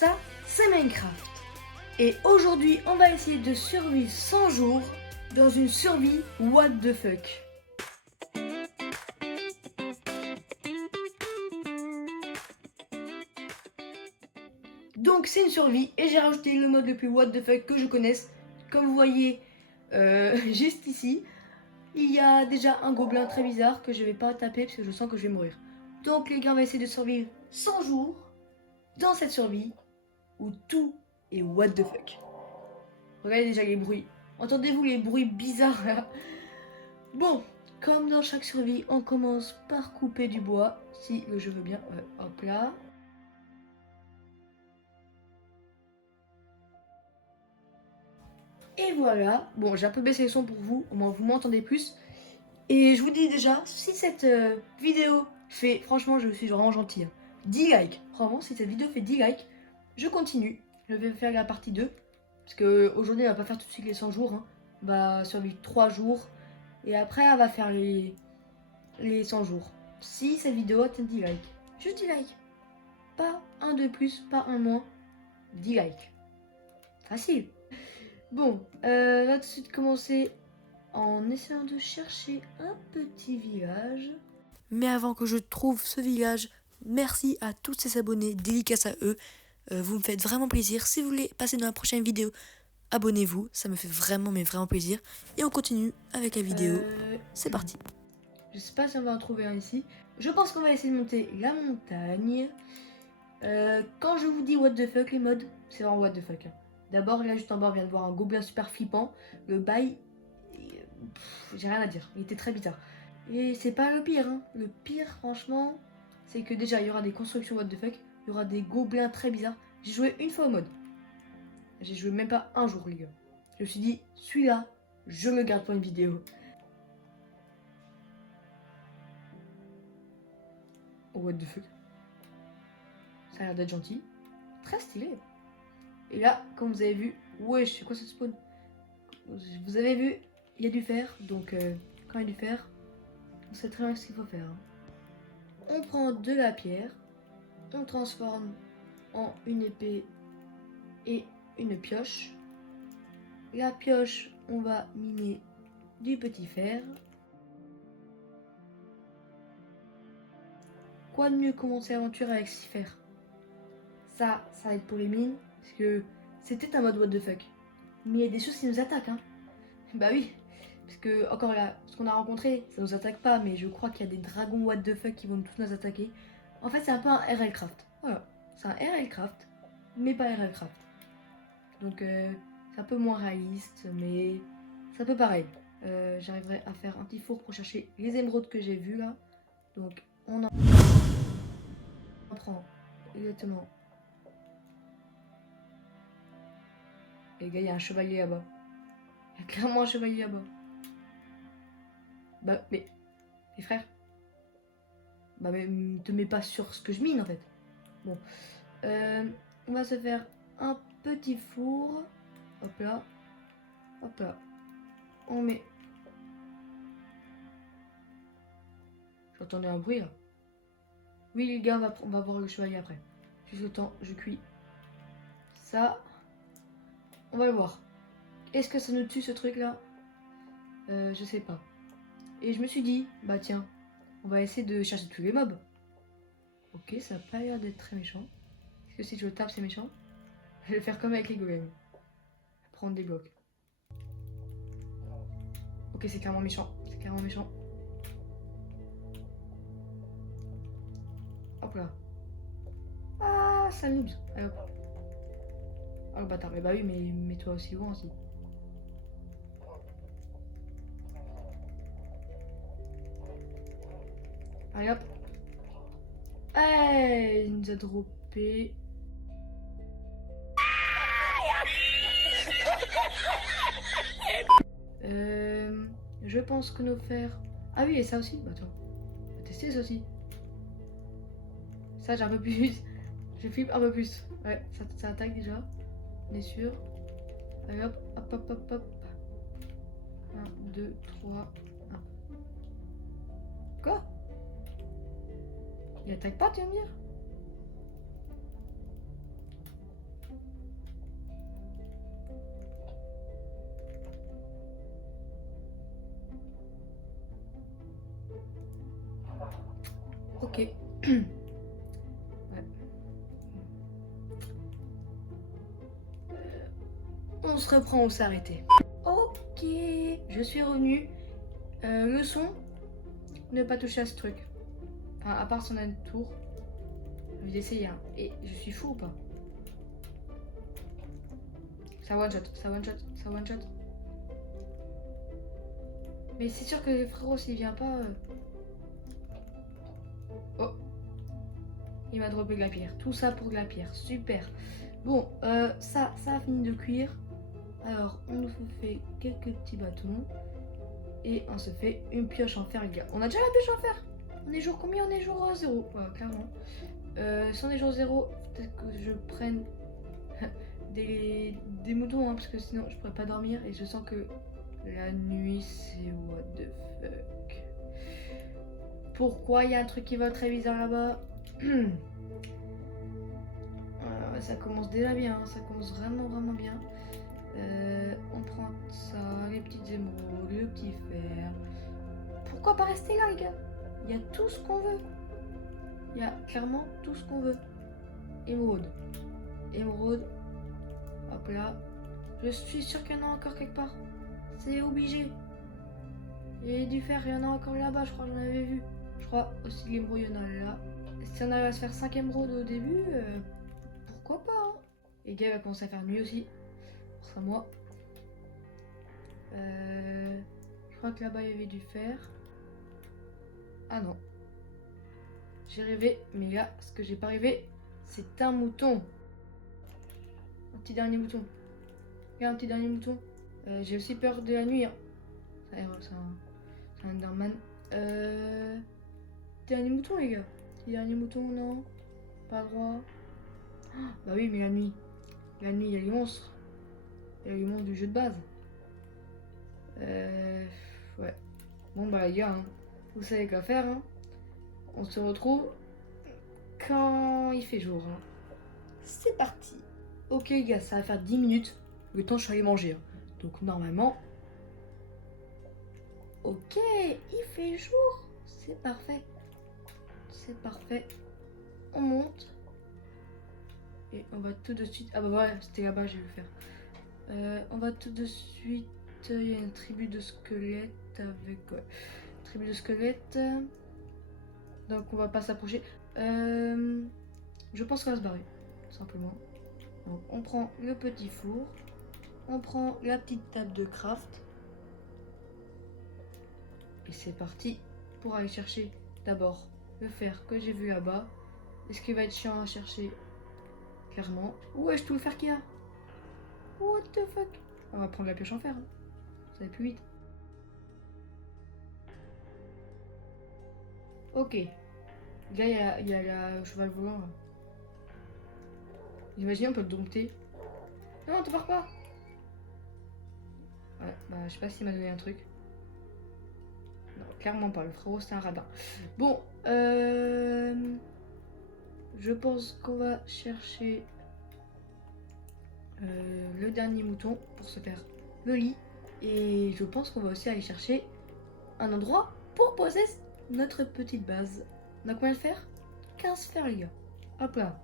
Ça, c'est Minecraft. Et aujourd'hui, on va essayer de survivre 100 jours dans une survie what the fuck. Donc c'est une survie et j'ai rajouté le mode le plus what the fuck que je connaisse. Comme vous voyez juste ici, il y a déjà un gobelin très bizarre que je vais pas taper parce que je sens que je vais mourir. Donc les gars, on va essayer de survivre 100 jours dans cette survie où tout est what the fuck. Regardez déjà les bruits. Entendez-vous les bruits bizarres là? Bon, comme dans chaque survie, on commence par couper du bois. Si le jeu veut bien. Hop là. Et voilà. Bon, j'ai un peu baissé le son pour vous. Au moins, vous m'entendez plus. Et je vous dis déjà, si cette vidéo fait... Franchement, je suis vraiment gentil. 10 likes. Vraiment, si cette vidéo fait 10 likes, je continue. Je vais faire la partie 2. Parce qu'aujourd'hui, on va pas faire tout de suite les 100 jours. Hein. On va survivre 3 jours. Et après, on va faire les 100 jours. Si cette vidéo atteint 10 likes. Juste 10 likes. Pas un de plus, pas un moins. 10 likes. Facile. Bon, on va tout de suite commencer en essayant de chercher un petit village. Mais avant que je trouve ce village, merci à tous ces abonnés, dédicace à eux. Vous me faites vraiment plaisir. Si vous voulez passer dans la prochaine vidéo, abonnez-vous, ça me fait vraiment mais vraiment plaisir. Et on continue avec la vidéo. C'est parti. Je sais pas si on va en trouver un ici. Je pense qu'on va essayer de monter la montagne. Quand je vous dis what the fuck les mods, c'est vraiment what the fuck. Hein. D'abord là juste en bas on vient de voir un gobelin super flippant. Le bail, j'ai rien à dire, il était très bizarre. Et c'est pas le pire, hein. Le pire franchement, c'est que déjà il y aura des constructions what the fuck, il y aura des gobelins très bizarres. J'ai joué une fois au mode. J'ai joué même pas un jour les gars. Je me suis dit, celui-là, je me garde pour une vidéo. Oh what the fuck. Ça a l'air d'être gentil. Très stylé. Et là, comme vous avez vu, wesh, c'est quoi ce spawn? Vous avez vu, il y a du fer, donc quand il y a du fer, on sait très bien ce qu'il faut faire. Hein. On prend de la pierre, on transforme en une épée et une pioche. La pioche, on va miner du petit fer. Quoi de mieux commencer l'aventure avec 6 fers? Ça va être pour les mines, parce que c'était un mode what the fuck. Mais il y a des choses qui nous attaquent, hein. Bah oui, parce que encore là, ce qu'on a rencontré, ça nous attaque pas, mais je crois qu'il y a des dragons what the fuck qui vont tous nous attaquer. En fait, c'est un peu un RLcraft. Voilà, c'est un RLcraft, mais pas RLcraft. Donc c'est un peu moins réaliste, mais c'est un peu pareil. J'arriverai à faire un petit four pour chercher les émeraudes que j'ai vues là. Donc on en prend exactement. Et les gars, il y a un chevalier là-bas. Il y a clairement un chevalier là-bas. Bah, mais frères. Bah, mais te mets pas sur ce que je mine en fait. Bon. On va se faire un petit four. Hop là. Hop là. On met. J'entendais un bruit là. Oui, les gars, on va voir le chevalier après. Juste le temps, je cuis. Ça. On va le voir. Est-ce que ça nous tue ce truc là? Je sais pas. Et je me suis dit, bah tiens, on va essayer de chercher tous les mobs. Ok, ça a pas l'air d'être très méchant. Est-ce que si je le tape, c'est méchant? Je vais le faire comme avec les golems. Prendre des blocs. Ok, c'est carrément méchant. C'est carrément méchant. Hop là. Ah, ça noobs. Allez hop. Oh le bâtard. Mais bah oui, mais mets-toi aussi loin aussi. Allez hop. Hey, il nous a droppé. Je pense que nos fers. Ah oui, et ça aussi. Bah attends. On va tester ça aussi. Ça, j'ai un peu plus. Je flippe un peu plus. Ouais, ça attaque déjà. On est sûr. Allez hop, hop, hop, hop, hop. 1, 2, 3, 1. Quoi? Il attaque pas, tu vas me dire? Ok. Ouais. On se reprend, on s'est arrêté. Ok, je suis revenu. Leçon, ne pas toucher à ce truc. Enfin, à part si on a une tour. Je vais essayer. Hein. Et je suis fou ou pas? Ça one shot, ça one shot, ça one shot. Mais c'est sûr que le frérot, s'il vient pas... Oh. Il m'a droppé de la pierre. Tout ça pour de la pierre. Super. Bon, ça a fini de cuire. Alors, on nous fait quelques petits bâtons. Et on se fait une pioche en fer, les gars. On a déjà la pioche en fer. On est jour combien? On est jour 0. Clairement. Si on est jour 0, peut-être que je prenne des moutons. Hein, parce que sinon, je pourrais pas dormir. Et je sens que la nuit, c'est what the fuck. Pourquoi il y a un truc qui va très bizarre là-bas? Ça commence déjà bien, hein, ça commence vraiment bien. On prend ça, les petites émeraudes, le petit fer. Pourquoi pas rester là, les gars? Il y a tout ce qu'on veut. Il y a clairement tout ce qu'on veut. Émeraude. Émeraude. Hop là. Je suis sûr qu'il y en a encore quelque part. C'est obligé. Et du fer, il y en a encore là-bas, je crois que j'en avais vu. Je crois aussi l'émeraude, il y en a là. Si on arrive à se faire 5 émeraudes au début, pourquoi pas hein. Et le gars va commencer à faire nuit aussi. Pour ça, moi. Je crois que là-bas, il y avait du fer. Ah non. J'ai rêvé, mais là, ce que j'ai pas rêvé, c'est un mouton. Un petit dernier mouton. Regarde, un petit dernier mouton. J'ai aussi peur de la nuit. Hein. C'est un Enderman. Dernier mouton, les gars. Petit dernier mouton, non. Pas droit. Oh, bah oui, mais la nuit. La nuit, il y a les monstres. Il y a les monstres du jeu de base. Ouais. Bon, bah, les gars, hein, vous savez quoi faire. Hein. On se retrouve quand il fait jour. Hein. C'est parti. Ok, les gars, ça va faire 10 minutes. Le temps, je suis allé manger. Hein. Donc, normalement. Ok, il fait jour. C'est parfait. C'est parfait. On monte. Et on va tout de suite... Ah bah ouais, c'était là-bas, j'ai vu faire. On va tout de suite... Il y a une tribu de squelettes avec... Ouais. Tribu de squelettes. Donc on va pas s'approcher. Je pense qu'on va se barrer. Tout simplement. Donc on prend le petit four. On prend la petite table de craft. Et c'est parti pour aller chercher d'abord le fer que j'ai vu là-bas. Et ce qui va être chiant à chercher... Clairement. Wesh, tout le fer qu'il y a. What the fuck. On va prendre la pioche en fer. Hein. Ça va plus vite. Ok. Là, il y a le cheval volant. Là. Imaginez, on peut le dompter. Non, te pars pas. Ouais, bah, je sais pas s'il m'a donné un truc. Non, clairement pas. Le frérot, c'est un radin. Bon, je pense qu'on va chercher le dernier mouton pour se faire le lit. Et je pense qu'on va aussi aller chercher un endroit pour poser notre petite base. On a combien de fer? 15 fers, les gars. Hop là.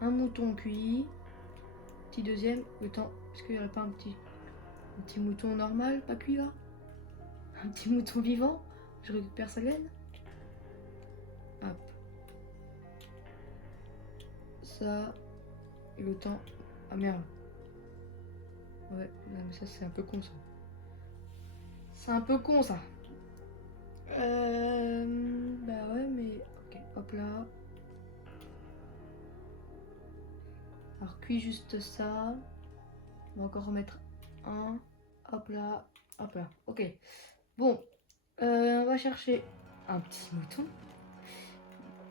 Un mouton cuit. Petit deuxième. Le temps. Est-ce qu'il n'y aurait pas un petit mouton normal, pas cuit là? Un petit mouton vivant. Je récupère sa laine. Hop. Ça. Et le temps. Ah merde. Ouais, non, mais ça c'est un peu con ça. C'est un peu con ça. Bah ouais, mais. Ok, hop là. Alors, cuit juste ça. On va encore remettre un. Hop là. Hop là. Ok. Bon. On va chercher un petit mouton.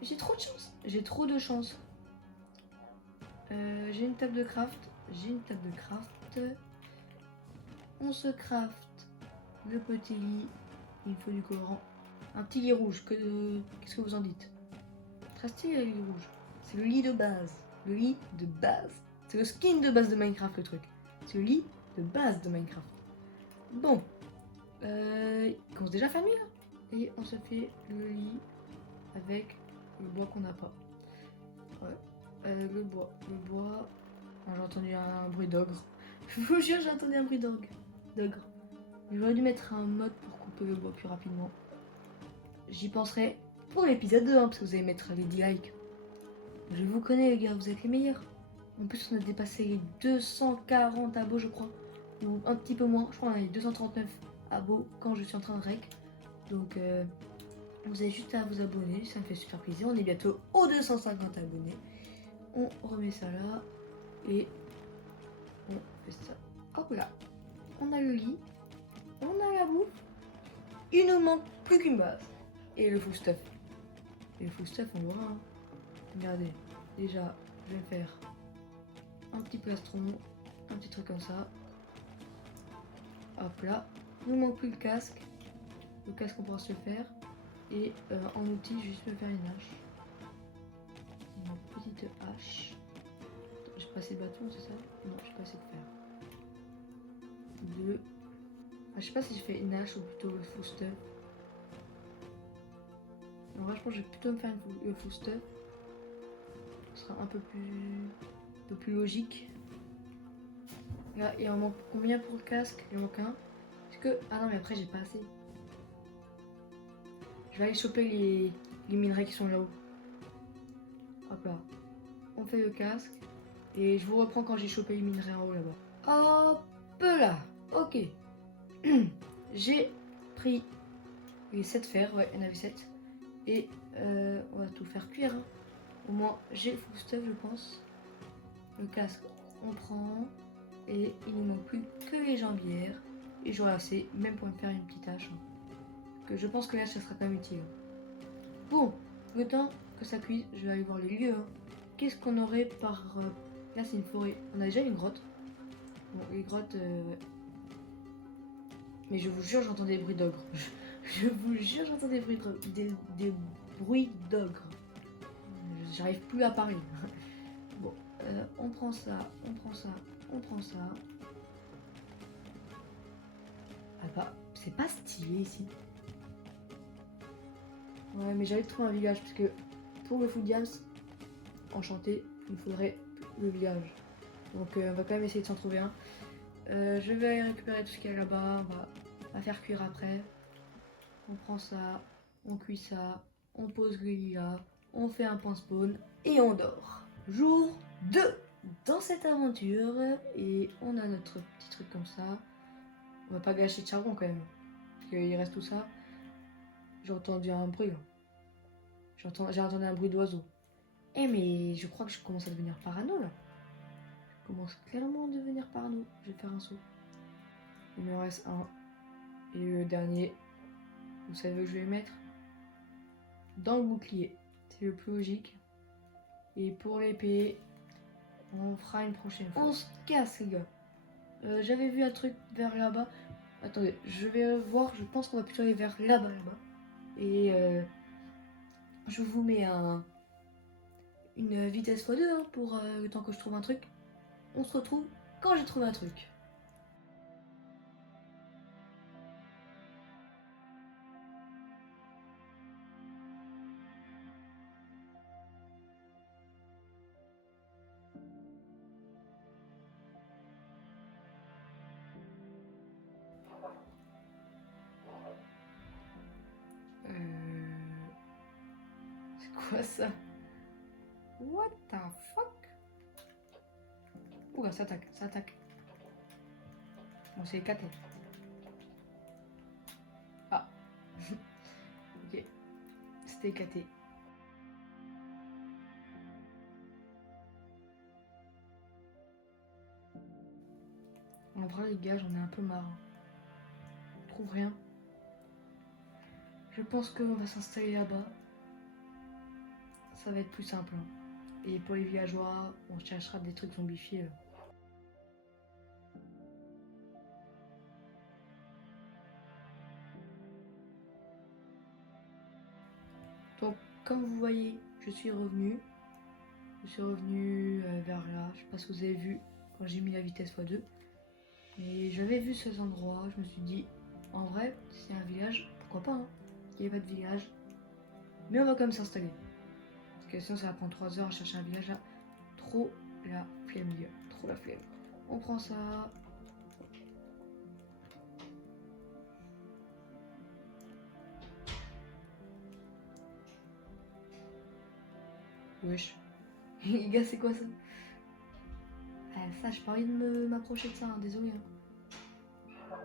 J'ai trop de chance. J'ai trop de chance. J'ai une table de craft. J'ai une table de craft. On se craft le petit lit. Il faut du colorant. Un petit lit rouge. Qu'est-ce que vous en dites? Très stylé, le lit rouge. C'est le lit de base. Le lit de base. C'est le skin de base de Minecraft, le truc. C'est le lit de base de Minecraft. Bon. Il commence déjà à faire nuit, là. Et on se fait le lit avec le bois qu'on n'a pas. Ouais, le bois. Ah, j'ai entendu un bruit d'ogre. Je vous jure, j'ai entendu un bruit d'ogre. J'aurais dû mettre un mode pour couper le bois plus rapidement. J'y penserai pour l'épisode 2, parce que vous allez mettre les 10 likes. Je vous connais les gars, vous êtes les meilleurs. En plus, on a dépassé les 240 abos, je crois. Ou un petit peu moins, je crois qu'on a les 239 abos quand je suis en train de rec. Donc, vous avez juste à vous abonner, ça me fait super plaisir. On est bientôt aux 250 abonnés. On remet ça là. Et on fait ça. Hop là. On a le lit. On a la bouffe. Il nous manque plus qu'une base. Et le full stuff. Et le full stuff, on l'aura. Hein. Regardez. Déjà, je vais faire un petit plastron. Un petit truc comme ça. Hop là. Il nous manque plus le casque. Le casque, on pourra se le faire. Et en outil, je vais juste me faire une hache. Une petite hache. J'ai pas assez de bâton, c'est ça? Non, j'ai pas assez de fer. Deux. Ah, je sais pas si je fais une hache ou plutôt le full stuff. En vrai, je pense que je vais plutôt me faire le full stuff. Ce sera un peu plus logique. Là, il en manque combien pour le casque? Il en manque un. Parce que. Ah non, mais après, j'ai pas assez. Je vais aller choper les minerais qui sont là-haut. Hop là. On fait le casque. Et je vous reprends quand j'ai chopé les minerais en haut là-bas. Hop là. Ok. J'ai pris les 7 fers. Ouais, il y en avait 7. Et on va tout faire cuire. Hein. Au moins, j'ai le full stuff, je pense. Le casque, on prend. Et il ne manque plus que les jambières. Et j'aurai assez, même pour me faire une petite hache. Hein. Que je pense que là, ça sera quand même utile. Bon, le temps que ça cuise, je vais aller voir les lieux. Hein. Qu'est-ce qu'on aurait par... Là, c'est une forêt. On a déjà une grotte. Bon, les grottes... ouais. Mais je vous jure, j'entends des bruits d'ogre. Je vous jure, j'entends des bruits d'ogre. J'arrive plus à parler. Bon, on prend ça. Ah bah, c'est pas stylé ici. Ouais, mais j'avais trouvé un village parce que pour le full diams enchanté, il me faudrait le village. Donc on va quand même essayer de s'en trouver un. Je vais récupérer tout ce qu'il y a là-bas. On va faire cuire après. On prend ça, on cuit ça, on pose le lit là, on fait un point spawn et on dort. Jour 2 dans cette aventure et on a notre petit truc comme ça. On va pas gâcher de charbon quand même. Parce qu'il reste tout ça. J'ai entendu un bruit là. J'ai entendu un bruit d'oiseau. Eh mais je crois que je commence à devenir parano là. Je commence clairement à devenir parano. Je vais faire un saut. Il me reste un. Et le dernier, vous savez où je vais le mettre? Dans le bouclier. C'est le plus logique. Et pour l'épée, on fera une prochaine fois. On se casse les gars. J'avais vu un truc vers là-bas. Attendez, je vais voir. Je pense qu'on va plutôt aller vers là-bas. Et je vous mets une vitesse x2 hein, pour le temps que je trouve un truc. On se retrouve quand j'ai trouvé un truc. C'est quoi ça? What the fuck? Ouah, ça attaque. Bon, c'est éclaté. Ah. Ok. C'était éclaté. En vrai, les gars, j'en ai un peu marre. Je trouve rien. Je pense qu'on va s'installer là-bas. Ça va être plus simple. Hein. Et pour les villageois, on cherchera des trucs zombifiés. Donc, comme vous voyez, je suis revenu. Vers là. Je sais pas si vous avez vu quand j'ai mis la vitesse x2. Mais j'avais vu ces endroits. Je me suis dit, en vrai, c'est un village, pourquoi pas. Hein. Il n'y avait pas de village. Mais on va quand même s'installer. Parce que sinon ça va prendre 3 heures à chercher un village là. Trop la flemme, les gars. Trop la flemme. On prend ça. Wesh. Les gars, c'est quoi ça? Ça, j'ai pas envie de m'approcher de ça, hein, désolé. Hein.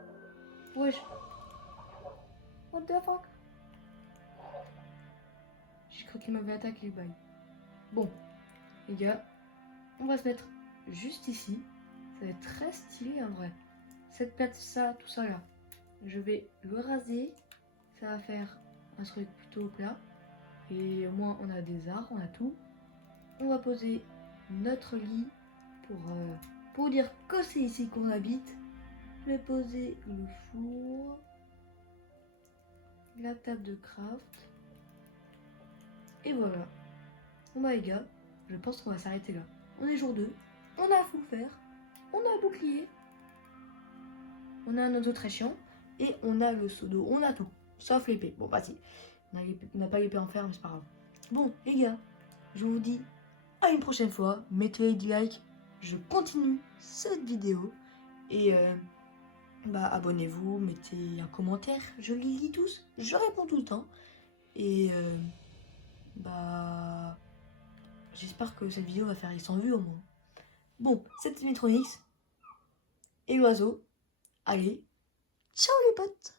Wesh. What the fuck? J'ai cru qu'il m'avait attaqué, bye. Bon, les gars, on va se mettre juste ici. Ça va être très stylé en vrai. Cette plate, ça, tout ça là. Je vais le raser. Ça va faire un truc plutôt plat. Et au moins, on a des arbres, on a tout. On va poser notre lit pour dire que c'est ici qu'on habite. Je vais poser le four, la table de craft. Et voilà. Bon bah les gars, je pense qu'on va s'arrêter là. On est jour 2, on a un fou faire, on a un bouclier, on a un oiseau très chiant, et on a le seau d'eau, on a tout, sauf l'épée. Bon bah si, on n'a pas l'épée en fer, mais c'est pas grave. Bon les gars, je vous dis à une prochaine fois, mettez des likes, je continue cette vidéo, et bah abonnez-vous, mettez un commentaire, je les lis tous, je réponds tout le temps, et bah j'espère que cette vidéo va faire 100 vues au moins. Bon, c'était Metronix et l'oiseau. Allez, ciao les potes!